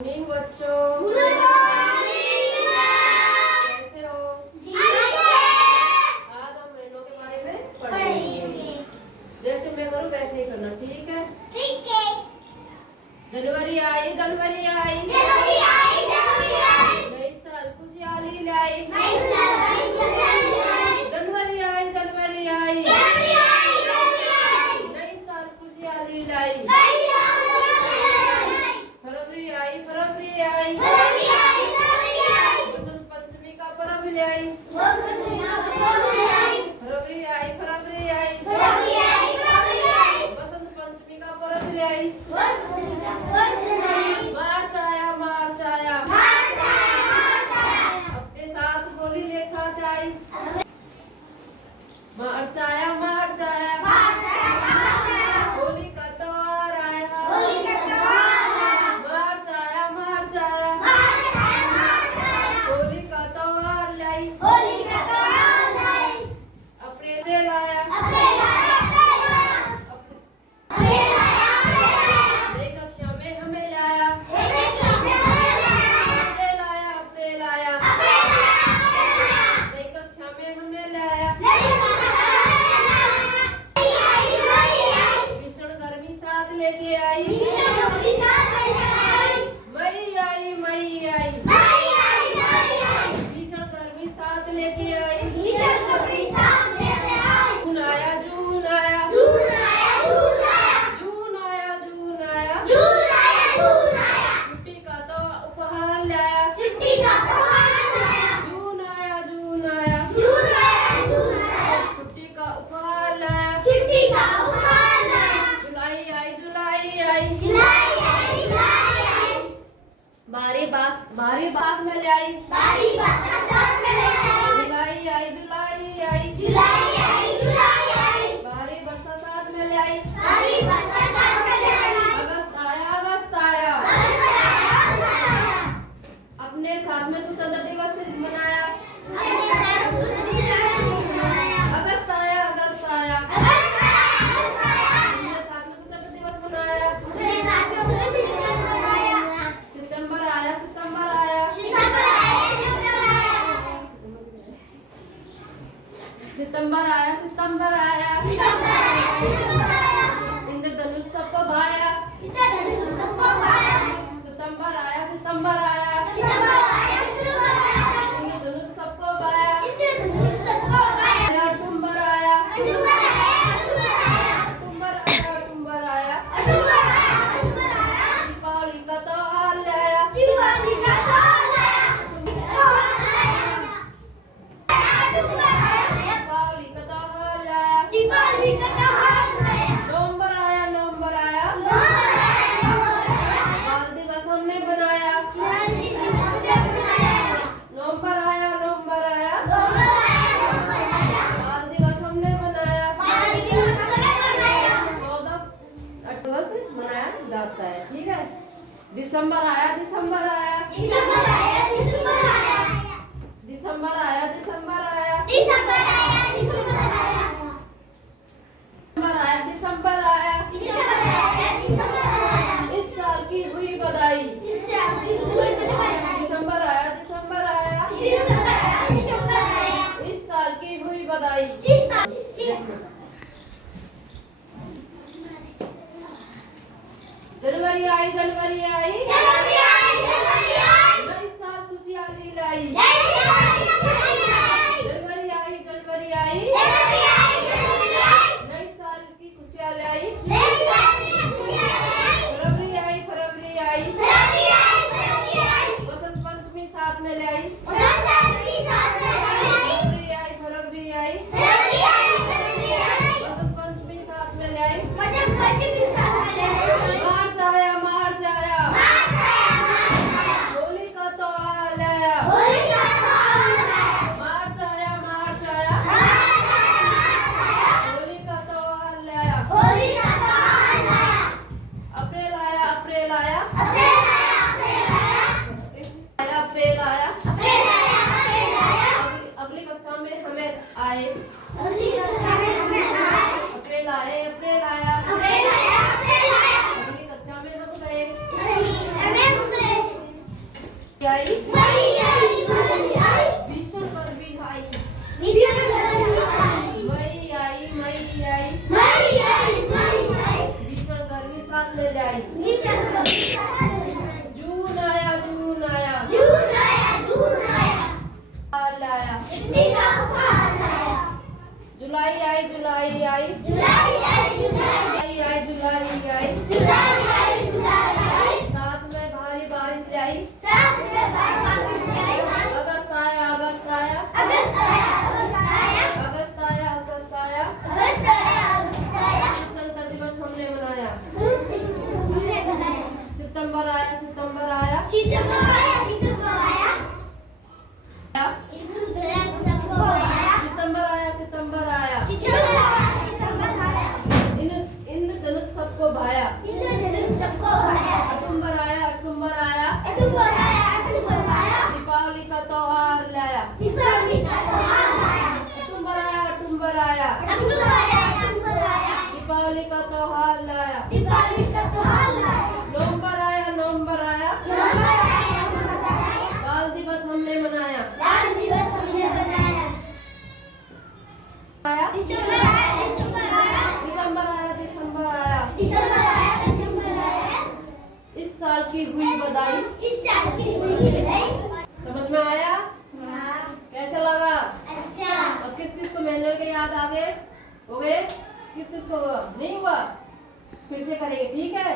Morning बच्चों, कैसे हो? आज हम महीनों के बारे में पढ़ेंगे। जैसे मैं करूँ वैसे ही करना, ठीक है? जनवरी आई, जनवरी आई, नई साल खुशहाली लाई। जनवरी आई, जनवरी आई, नई साल खुशहाली लाई। फरवरी आई, फरवरी आई, बसंत पंचमी का पर्व लाई। फरवरी आई, फरवरी आई, बसंत पंचमी का पर्व लाई। मार्च आया, मार्च आया, अपने साथ होली ले साथ आई। मार्च आया, मार्च आया, होली का त्योहार आया। मार्च आया, मार्च आया, होली का त्योहार लाई। अप्रैल आया, नई कक्षा में हमें लाया। अप्रैल आया, अप्रैल आया, नई कक्षा में हमें लाया। भीषण गर्मी साथ लेके आई। मई आई, मई आई, भीषण गर्मी साथ लेके आई। जून आया, जून आया, जून आया, जून आया, छुट्टी का तो उपहार लाया। जून आया, जून आया, छुट्टी का उपहार लाया। जुलाई आई, जुलाई आई, भारी बात में लाई। जुलाई आई, जुलाई आई, भारी वर्षा साथ में लाई। अगस्त आया, अगस्त आया, अपने साथ में स्वतंत्रता दिवस मनाया। अगस्त आया, अगस्त आया, अपने साथ में स्वतंत्रता दिवस मनाया। सितंबर आया, सितंबर आया, सितंबर आया, सितंबर आया, इंद्रधनुष सबको भाया। सितंबर आया, सितंबर आया, इंद्रधनुष सबको भाया। अक्टूबर आया, अक्टूबर आया, दीपावली का त्योहार लाया। दीपावली का त्योहार लाया। नवंबर आया, नवंबर आया, बाल दिवस हमने बनाया। नवंबर आया, नवंबर आया, बाल दिवस हमने बनाया। 14 अक्टूबर से मनाया जाता है, ठीक है? दिसंबर आया, दिसंबर आया, दिसंबर आया, दिसंबर आया, दिसंबर आया, दिसंबर आया, दिसंबर आया, इस साल की हुई बधाई। दिसंबर आया, दिसंबर आया, इस साल की हुई बधाई। जनवरी आई, जनवरी आई, नई साल खुशहाली लाई। जनवरी आई, जनवरी आई, नई साल की खुशहाली आई। फरवरी आई, फरवरी आई, बसंत पंचमी साथ में लाई। फरवरी आई, फरवरी आई, बसंत पंचमी साथ में लाई। मार्च आया, मार्च आया, होली का त्योहार लाया। मार्च आया, मार्च आया, होली का त्योहार लाया। अप्रैल आया, अप्रैल आया, अप्रैल आया, आई भीषण गर्मी आई मई आई भीषण गर्मी साथ में जाई जून आया हाल आया जुलाई आई साथ में भारी बारिश आई अगस्त आया गणतंत्र दिवस हमने मनाया सितंबर आया सितंबर आया इंद्रधनुष सबको भाया अक्टूबर आया दीपावली का त्योहार लाया अक्टूबर आया दीपावली का त्योहार लाया नवंबर आया बाल दिवस हमने मनाया दिसंबर आया इस साल की हुई बधाई समझ में आया कैसा लगा अब किस किस को मेले के याद आ गए हो गए किस किस को नहीं हुआ फिर से करेंगे ठीक है।